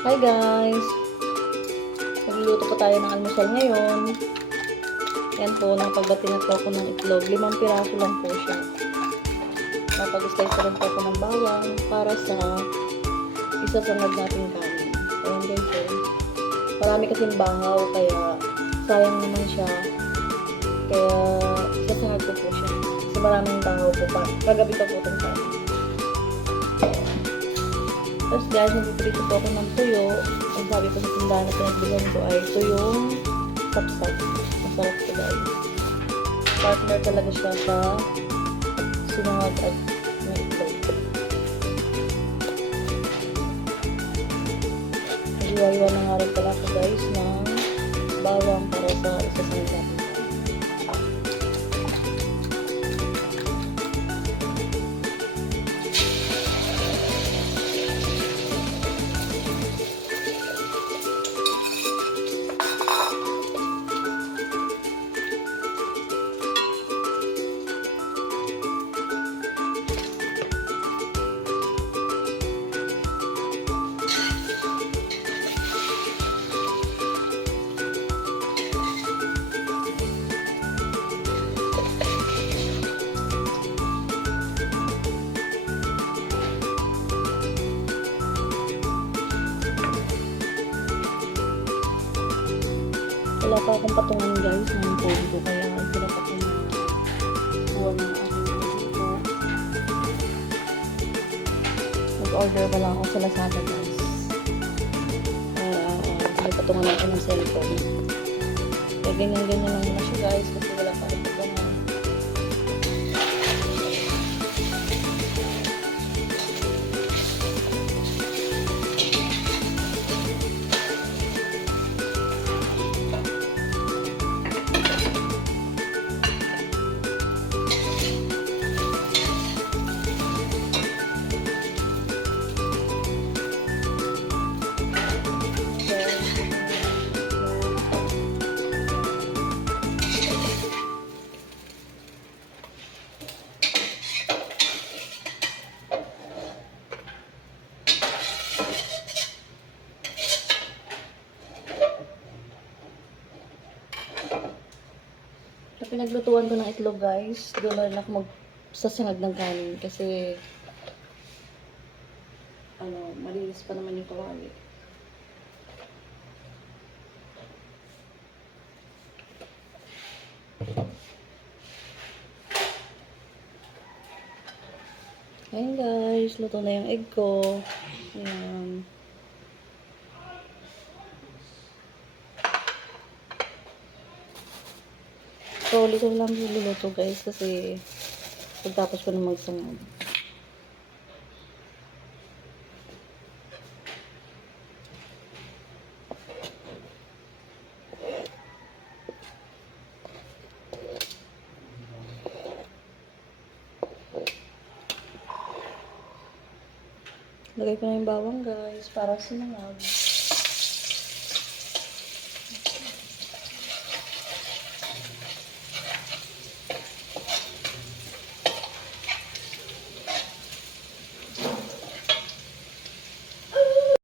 Hi guys! Nagluluto po tayo ng almusal ngayon. Yan po, napagbati na po ako ng itlog. 5 piraso lang po siya. Napag-slice rin po ako ng bawang para sa isasangag nating kanin. Ayan guys, marami kasing bahaw, kaya sayang naman siya. Kaya isasangag ko po siya. Kasi maraming bahaw po pa. Kagabi pa po itong kanin. Tapos guys, nagpiprito po ako ng tuyo. Ang sabi ko sa tindahan na pinagbilan ko ay tuyong sapsap. Masarap ko guys. Partner talaga siya sa sinangag at may itlog. Nag-iwa-iwa na nga rin pala ko guys ng bawang para sa isasangag natin. Wala pa akong patungan guys ng phone ko, kaya hirap ako na buwan ng aking dito. Mag-order pa lang ako sa Lazada guys. May patungan ako ng cellphone. Kaya ganyan-ganyan lang muna siya guys kasi wala pa rin patungan. Sa pinaglutuan ko ng itlog guys, doon na rin ako magsasangag ng kanin kasi malinis pa naman yung kawali. Ayan guys, luto na yung egg ko. Ayan. So, ulit lang luluto guys kasi pagtapos ko na magsangag. Lagay ko na yung bawang guys para sinangag.